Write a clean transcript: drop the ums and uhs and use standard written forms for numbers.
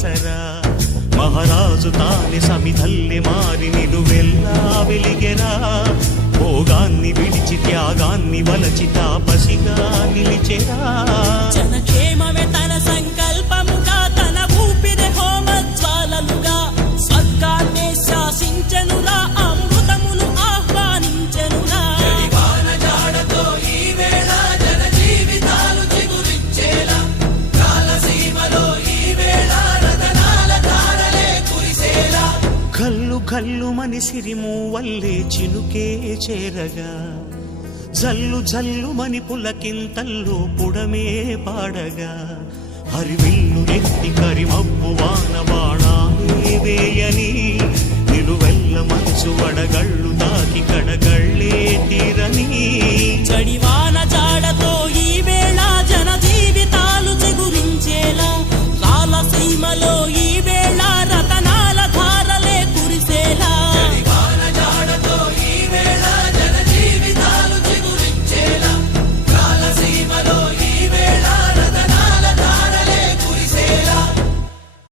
దసరా మహారాజు తానే సమిధల్లె మారి నిలువెల్లా వెలిగెరా భోగాన్ని విడిచి త్యాగాన్ని వలచి తాపసిగా నిలిచెరా జనక్షేమమే తన సంకల్పముగా తన ఊపిరి హోమజ్వాలలుగా స్వర్గాన్నే శాసించెనురా అమృతమును ఆహ్వానించెనురా జాడతో ఈ వేళ జన జీవితాలు చిగురించేలా కాలసీమలో ఈ వేళ రతనాల ధారలే కురిసేలా కల్లు కల్లు మని సిరిము వల్లే చినుకే చేరగా జల్లు జల్లు మని పులకింతల్లు పుడమే పాడగా హరివిల్లు నెత్తి కరిమబ్బు వాన బాణాలే వేయని నిలువెల్ల మంచు వడగళ్ళు తాకి కడగళ్ళే తీరని